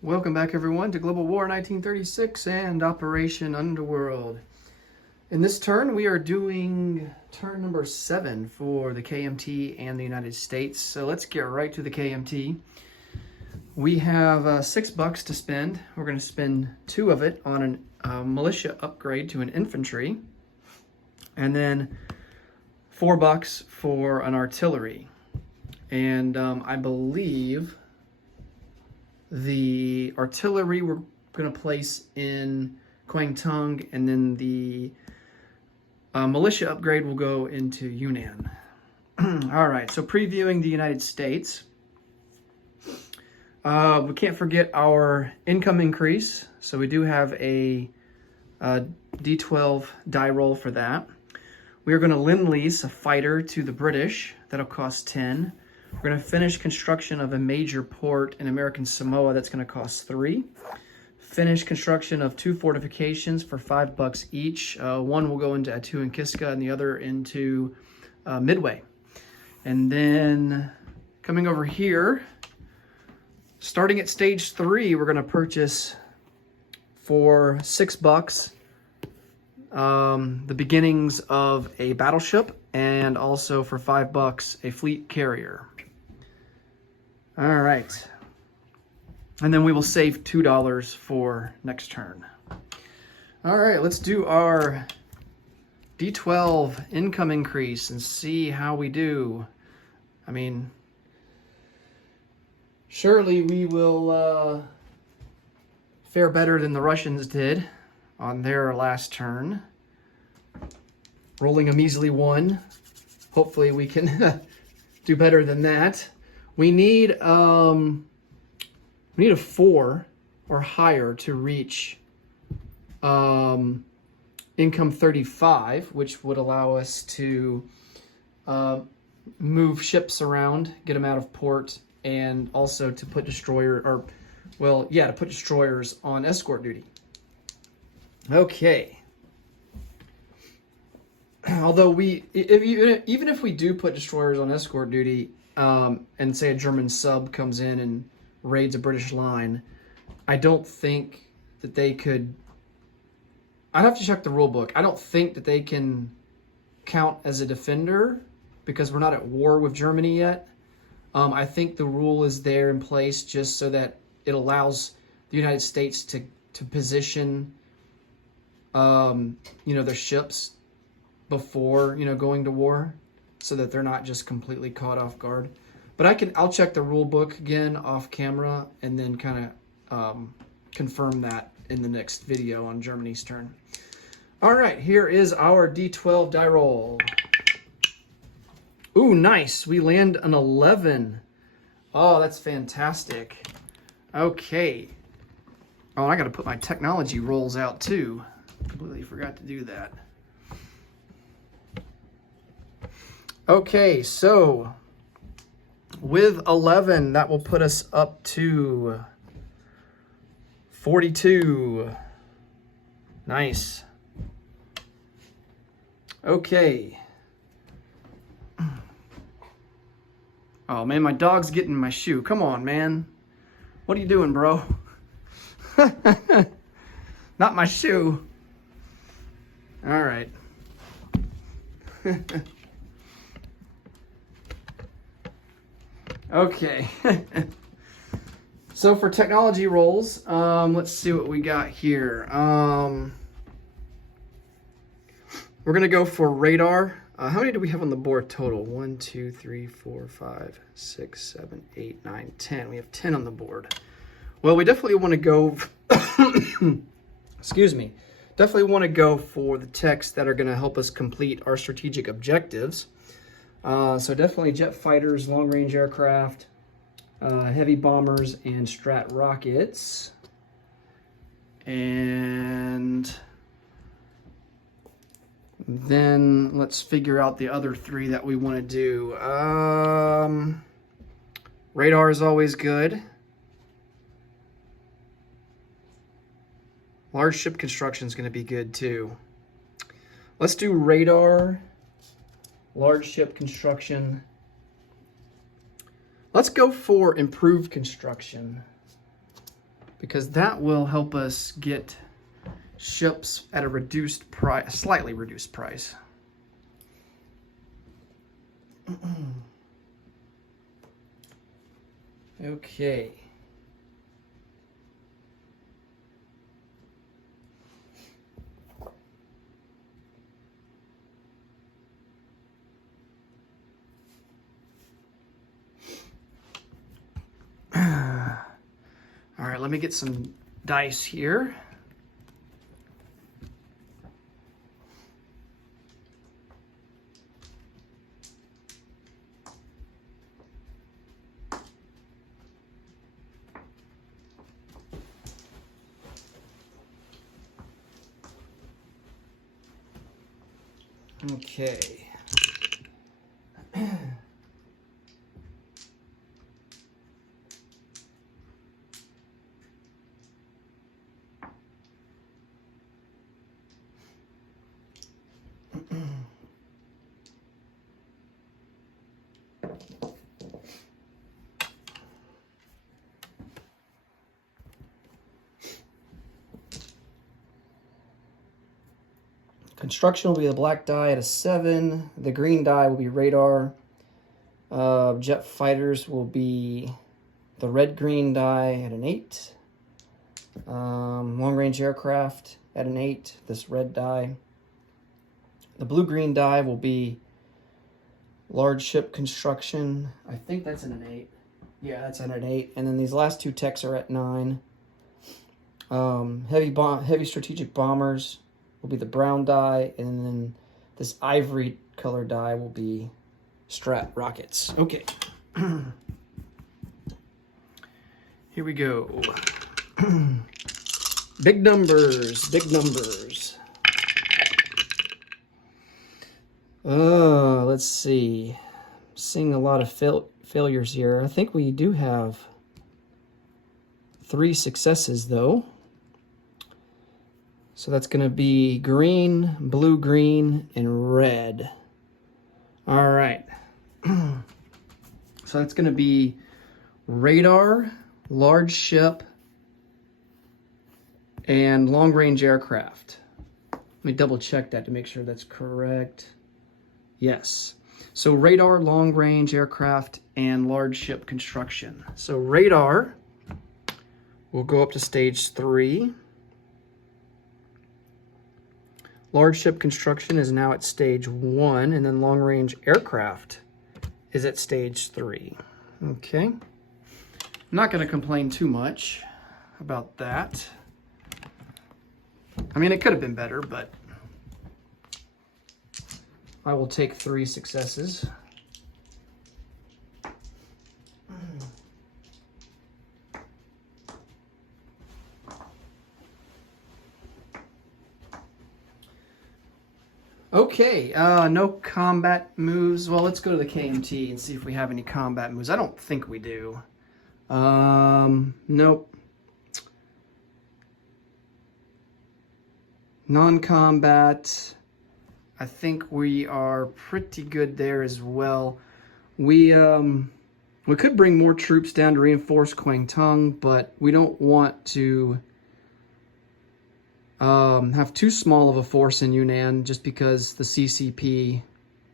Welcome back, everyone, to Global War 1936 and Operation Underworld. In this turn, we are doing turn number 7 for the KMT and the United States. So let's get right to the KMT. We have $6 to spend. We're going to spend 2 of it on a militia upgrade to an infantry, and then $4 for an artillery. And I believe the artillery we're going to place in Kwangtung, and then the militia upgrade will go into Yunnan. All right, so previewing the United States. We can't forget our income increase. So we do have a D12 die roll for that. We are going to lend-lease a fighter to the British. That'll cost 10. We're going to finish construction of a major port in American Samoa. That's going to cost 3. Finish construction of 2 fortifications for $5 each. One will go into Atu and Kiska, and the other into Midway. And then coming over here, starting at stage 3, we're going to purchase for $6 the beginnings of a battleship, and also for $5 a fleet carrier. All right. And then we will save $2 for next turn. All right, let's do our D12 income increase and see how we do. I mean, surely we will fare better than the Russians did on their last turn. Rolling a measly 1. Hopefully we can do better than that. We need a 4 or higher to reach income 35, which would allow us to move ships around, get them out of port, and also to put to put destroyers on escort duty. Okay. Although even if we do put destroyers on escort duty, and say a German sub comes in and raids a British line, I don't think that they could. I'd have to check the rule book. I don't think that they can count as a defender because we're not at war with Germany yet. I think the rule is there in place just so that it allows the United States to position their ships before going to war, so that they're not just completely caught off guard. But I'll check the rule book again off camera and then kind of confirm that in the next video on Germany's turn. All right, here is our D12 die roll. Ooh, nice. We land an 11. Oh, that's fantastic. Okay. Oh, I got to put my technology rolls out too. Completely forgot to do that. Okay, so with 11, that will put us up to 42. Nice. Okay. Oh, man, my dog's getting in my shoe. Come on, man. What are you doing, bro? Not my shoe. All right. Okay. So for technology rolls, let's see what we got here. We're going to go for radar. How many do we have on the board total? 1, 2, 3, 4, 5, 6, 7, 8, 9, 10. We have 10 on the board. Well, we definitely want to go, excuse me, definitely want to go for the techs that are going to help us complete our strategic objectives. So definitely jet fighters, long-range aircraft, heavy bombers, and strat rockets. And then let's figure out the other 3 that we want to do. Radar is always good. Large ship construction is going to be good too. Let's do radar. Large ship construction. Let's go for improved construction. because that will help us get ships at a reduced price, slightly reduced price. Okay. All right, let me get some dice here. Okay. Construction will be the black die at a 7. The green die will be radar. Jet fighters will be the red-green die at an 8. Long-range aircraft at an 8, this red die. The blue-green die will be large ship construction. I think that's at an 8. Yeah, that's at an 8. And then these last two techs are at 9. Heavy strategic bombers will be the brown die, and then this ivory color die will be strat rockets. Okay. Here we go. Big numbers, big numbers. Let's see. Seeing a lot of failures here. I think we do have 3 successes though. So that's going to be green, blue, green, and red. All right. So that's going to be radar, large ship, and long-range aircraft. Let me double check that to make sure that's correct. Yes. So radar, long-range aircraft, and large ship construction. So radar will go up to stage 3. Large ship construction is now at stage 1, and then long-range aircraft is at stage 3. Okay. I'm not going to complain too much about that. I mean, it could have been better, but I will take 3 successes. Okay, no combat moves. Well, let's go to the KMT and see if we have any combat moves. I don't think we do. Nope. Non-combat. I think we are pretty good there as well. We could bring more troops down to reinforce Kwangtung, but we don't want to have too small of a force in Yunnan just because the CCP,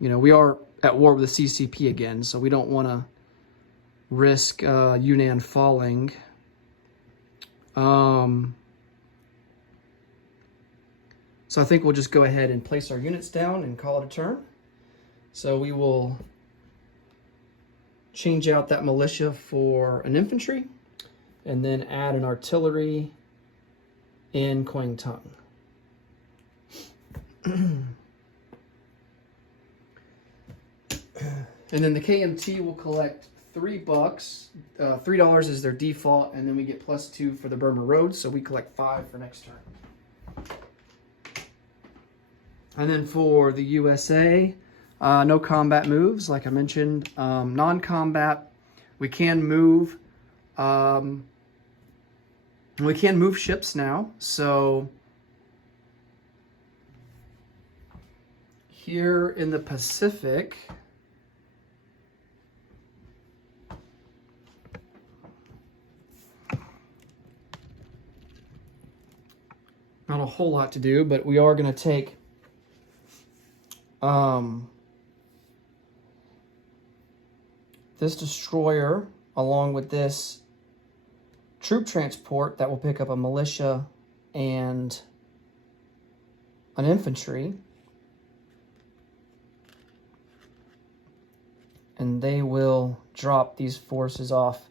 you know, we are at war with the CCP again, so we don't want to risk Yunnan falling. So I think we'll just go ahead and place our units down and call it a turn. So we will change out that militia for an infantry and then add an artillery in Kwangtung. And then the KMT will collect $3. $3 is their default, and then we get +2 for the Burma Road, so we collect 5 for next turn. And then for the USA, no combat moves, like I mentioned. Non-combat, we can move. We can move ships now. So here in the Pacific, a whole lot to do, but we are going to take this destroyer along with this troop transport that will pick up a militia and an infantry, and they will drop these forces off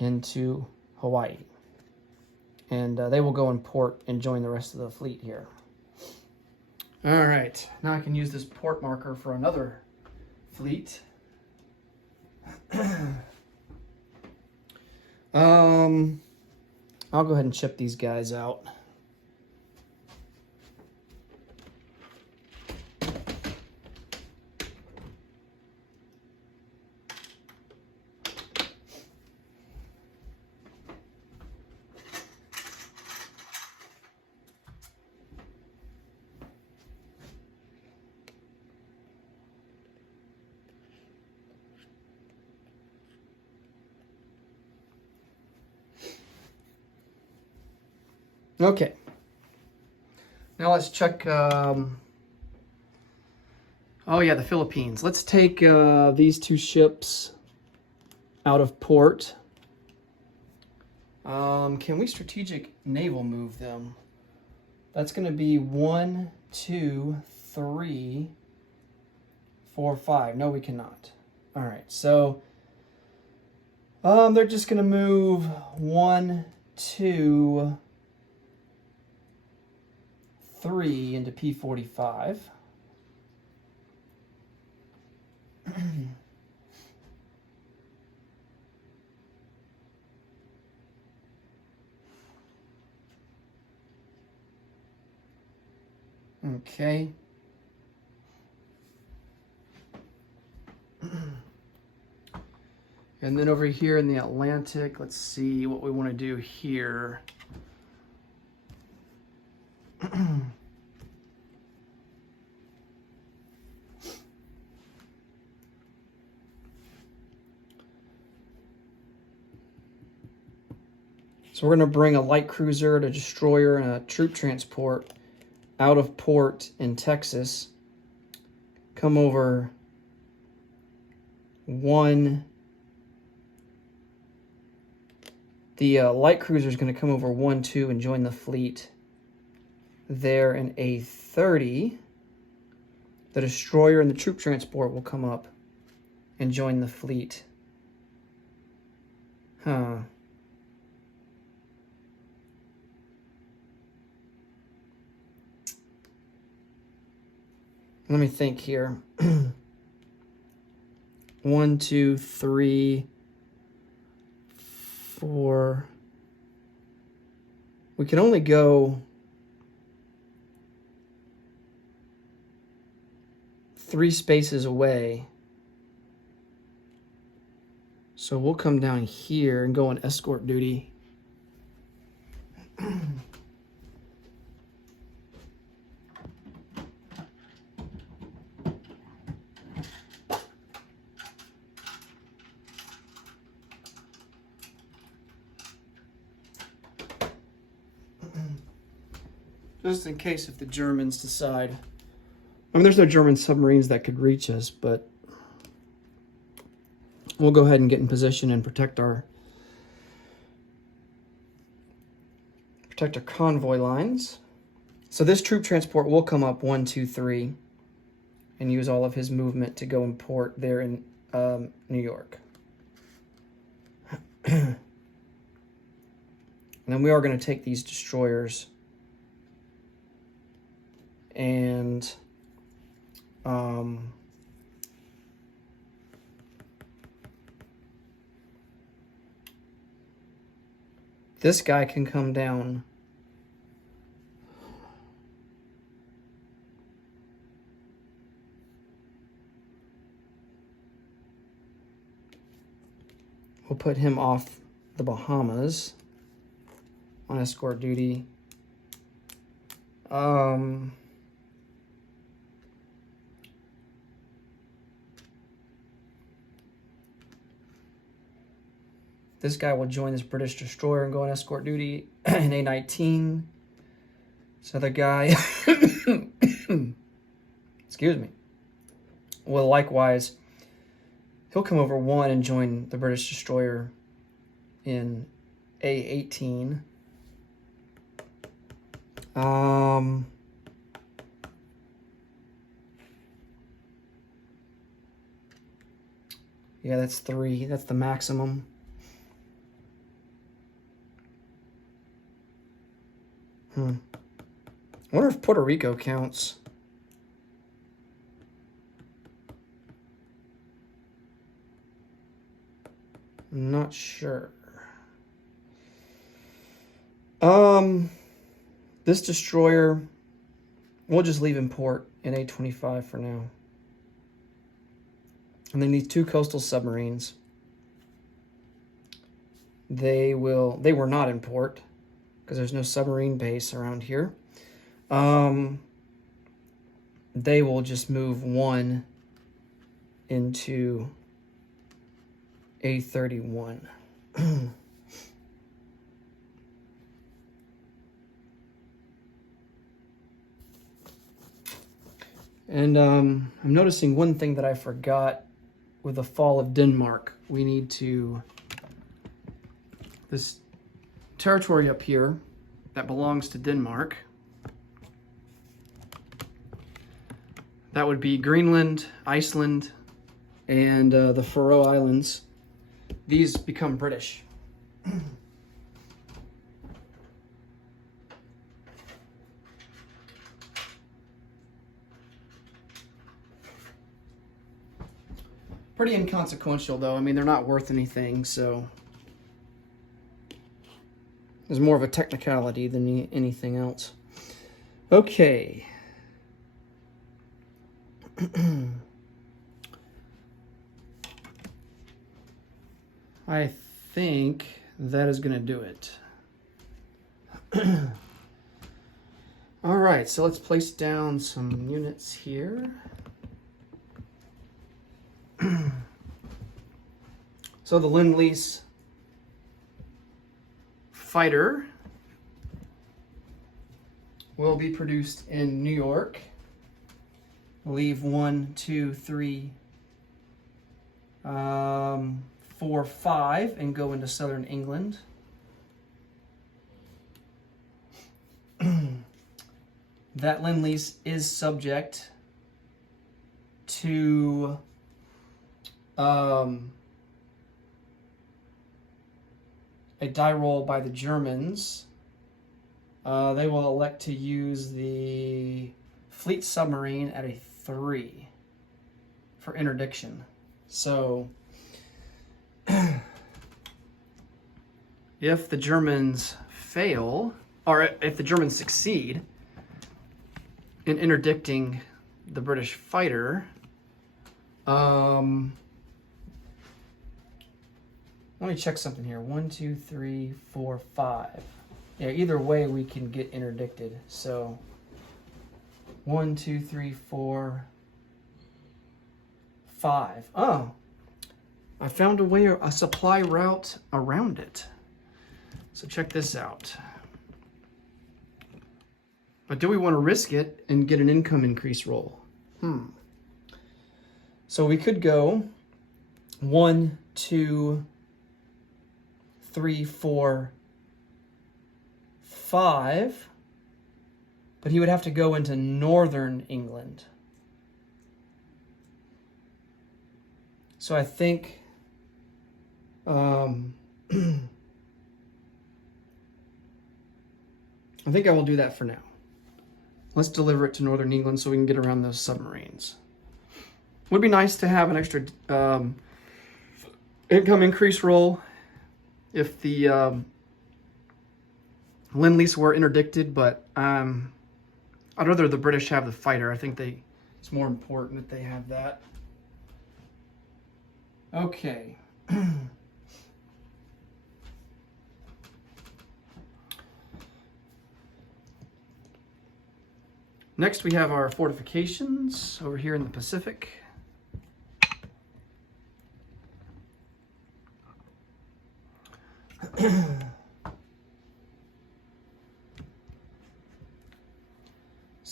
into Hawaii, and they will go in port and join the rest of the fleet here. All right, now I can use this port marker for another fleet. I'll go ahead and chip these guys out. Okay, now let's check, oh yeah, the Philippines. Let's take these two ships out of port. Can we strategic naval move them? That's going to be 1, 2, 3, 4, 5. No, we cannot. All right, so they're just going to move 1, 2, 3 into P45. Okay. And then over here in the Atlantic, let's see what we want to do here. So we're going to bring a light cruiser, a destroyer, and a troop transport out of port in Texas. Come over 1. The light cruiser is going to come over 1, 2 and join the fleet there in A30. The destroyer and the troop transport will come up and join the fleet. Huh. Let me think here. 1, 2, 3, 4. We can only go 3 spaces away. So we'll come down here and go on escort duty. Just in case if the Germans decide. I mean, there's no German submarines that could reach us, but we'll go ahead and get in position and protect our convoy lines. So this troop transport will come up 1, 2, 3 and use all of his movement to go in port there in New York. And then we are going to take these destroyers and this guy can come down we'll put him off the Bahamas on escort duty. This guy will join this British destroyer and go on escort duty in A19. This other guy, excuse me, will likewise, he'll come over 1 and join the British destroyer in A18. Yeah, that's 3. That's the maximum. I wonder if Puerto Rico counts. I'm not sure. This destroyer, we'll just leave in port in A25 for now. And then these 2 coastal submarines, they were not in port because there's no submarine base around here. They will just move 1 into A31. And I'm noticing one thing that I forgot with the fall of Denmark. We need to, this territory up here that belongs to Denmark, that would be Greenland, Iceland, and the Faroe Islands. These become British. Pretty inconsequential, though. I mean, they're not worth anything, so there's more of a technicality than anything else. Okay. I think that is going to do it. All right, so let's place down some units here. So the Lend-Lease fighter will be produced in New York. Leave 1, 2, 3, 4, 5 and go into southern England. That Lend-Lease is subject to a die roll by the Germans. They will elect to use the fleet submarine at a 3 for interdiction. So if the Germans fail, or if the Germans succeed in interdicting the British fighter, let me check something here. 1, 2, 3, 4, 5. Yeah, either way we can get interdicted. So 1, 2, 3, 4, 5. Oh, I found a way, a supply route around it. So check this out. But do we want to risk it and get an income increase roll? So we could go 1, 2, 3, 4, 5, but he would have to go into northern England. So I think I think I will do that for now. Let's deliver it to northern England so we can get around those submarines. Would be nice to have an extra income increase roll if the Lend-Lease were interdicted, but I'd rather the British have the fighter. I think it's more important that they have that. Okay. Next, we have our fortifications over here in the Pacific.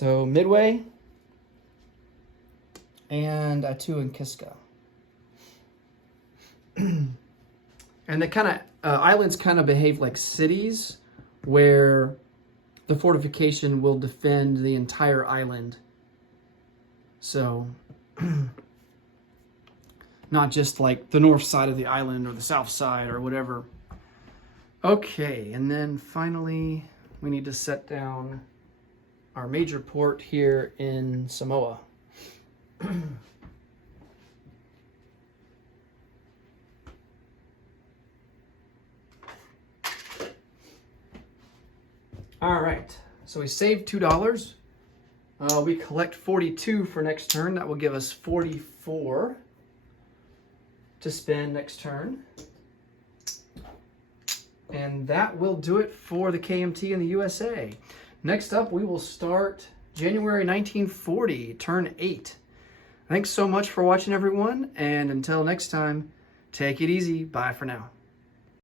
So Midway and two in Kiska. And the kind of islands kind of behave like cities where the fortification will defend the entire island. So not just like the north side of the island or the south side or whatever. Okay, and then finally we need to set down our major port here in Samoa. All right, so we saved $2. We collect 42 for next turn. That will give us 44 to spend next turn. And that will do it for the KMT in the USA. Next up, we will start January 1940, turn 8. Thanks so much for watching, everyone. And until next time, take it easy. Bye for now.